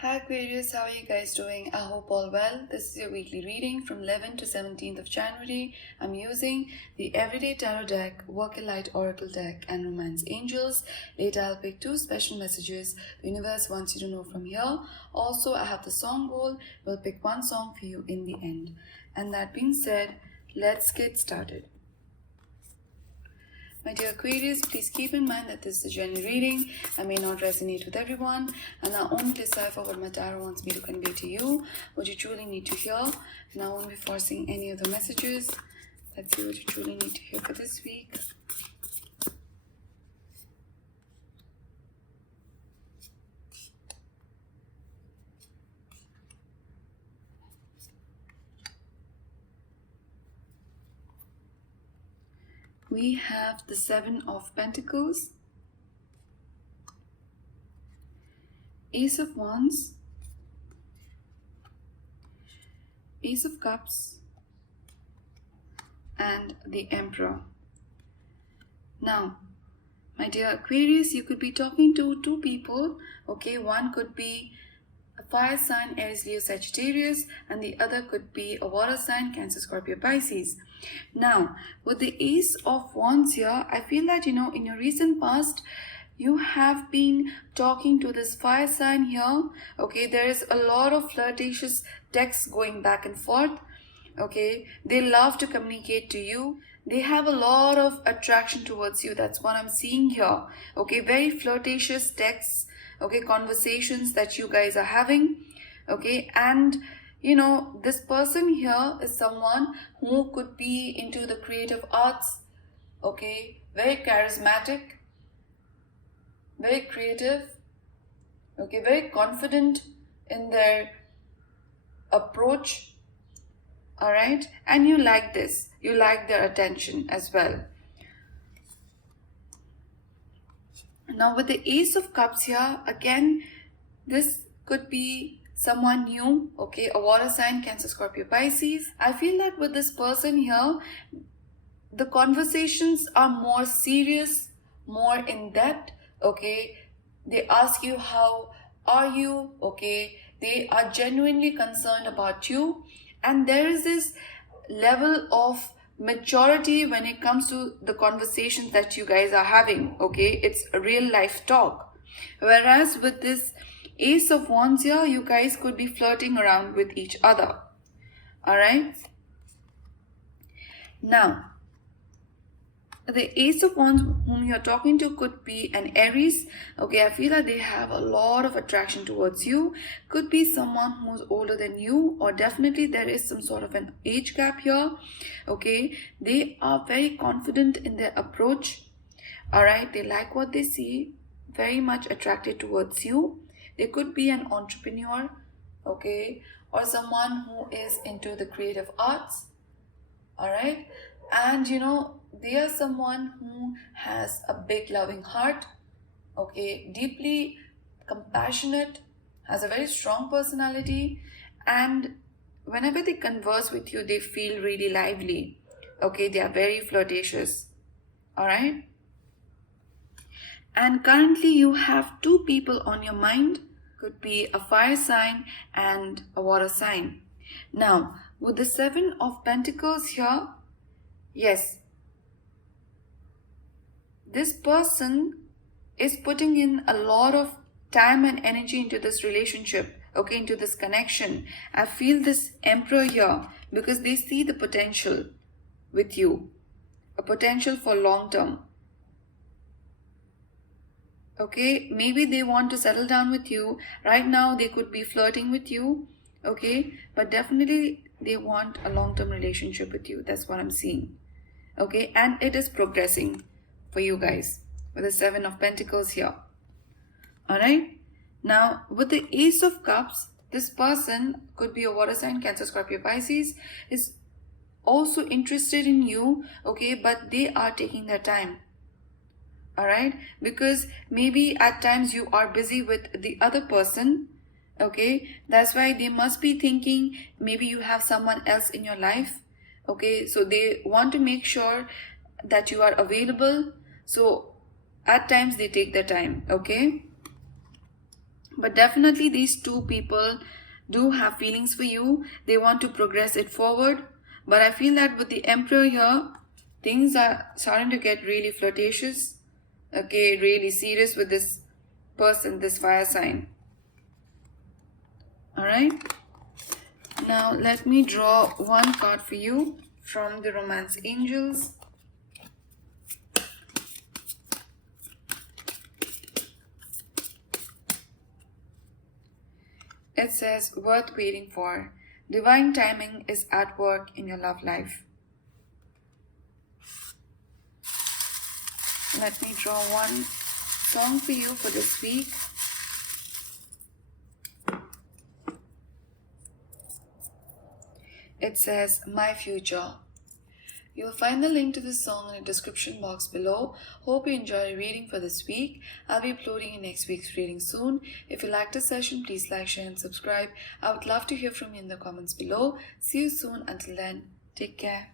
Hi Aquarius, how are you guys doing? I hope all well. This is your weekly reading from 11th to 17th of January. I'm using the Everyday Tarot deck, Work and Light Oracle deck, and Romance Angels. Later I'll pick two special messages the universe wants you to know from here. Also, I have the song bowl. We'll pick one song for you in the end. And that being said, let's get started. My dear Aquarius, please keep in mind that this is a general reading. I may not resonate with everyone, and I only decipher what my tarot wants me to convey to you, what you truly need to hear, and I won't be forcing any of the messages. Let's see what you truly need to hear for this week. We have the Seven of Pentacles, Ace of Wands, Ace of Cups, and the Emperor. Now, my dear Aquarius, you could be talking to two people, okay? One could be a fire sign, Aries, Leo, Sagittarius, and the other could be a water sign, Cancer, Scorpio, Pisces. Now, with the Ace of Wands here, I feel that, in your recent past, you have been talking to this fire sign here, okay? There is a lot of flirtatious texts going back and forth, okay? They love to communicate to you. They have a lot of attraction towards you. That's what I'm seeing here, okay? Very flirtatious texts, okay? Conversations that you guys are having, okay? And this person here is someone who could be into the creative arts, okay? Very charismatic, very creative, okay? Very confident in their approach, all right? And you like this. You like their attention as well. Now with the Ace of Cups here, again, this could be someone new, okay? A water sign, Cancer, Scorpio, Pisces. I feel that with this person here, the conversations are more serious, more in depth, okay? They ask you, how are you, okay? They are genuinely concerned about you, and there is this level of maturity when it comes to the conversations that you guys are having, okay? It's a real life talk. Whereas with this Ace of Wands here, you guys could be flirting around with each other, all right? Now, the Ace of Wands whom you're talking to could be an Aries, okay? I feel that they have a lot of attraction towards you. Could be someone who's older than you, or definitely there is some sort of an age gap here, okay? They are very confident in their approach, all right? They like what they see, very much attracted towards you. They could be an entrepreneur, okay? Or someone who is into the creative arts, all right? And they are someone who has a big loving heart, okay? Deeply compassionate, has a very strong personality, and whenever they converse with you, they feel really lively, okay? They are very flirtatious, all right? And currently you have two people on your mind. Could be a fire sign and a water sign. Now, with the Seven of Pentacles here, yes, this person is putting in a lot of time and energy into this relationship, okay, into this connection. I feel this Emperor here because they see the potential with you, a potential for long term. Okay, maybe they want to settle down with you. Right now, they could be flirting with you, okay, but definitely they want a long-term relationship with you. That's what I'm seeing, okay, and it is progressing for you guys with the Seven of Pentacles here, all right? Now, with the Ace of Cups, this person could be a water sign, Cancer, Scorpio, Pisces, is also interested in you, okay, but they are taking their time. All right, because maybe at times you are busy with the other person, okay? That's why they must be thinking maybe you have someone else in your life, okay? So they want to make sure that you are available, so at times they take their time, okay? But definitely these two people do have feelings for you. They want to progress it forward. But I feel that with the Emperor here, things are starting to get really flirtatious. Okay, really serious with this person, this fire sign. Alright. Now let me draw one card for you from the Romance Angels. It says, worth waiting for. Divine timing is at work in your love life. Let me draw one song for you for this week. It says, My Future. You'll find the link to this song in the description box below. Hope you enjoy reading for this week. I'll be uploading in next week's reading soon. If you liked this session, please like, share and subscribe. I would love to hear from you in the comments below. See you soon. Until then, take care.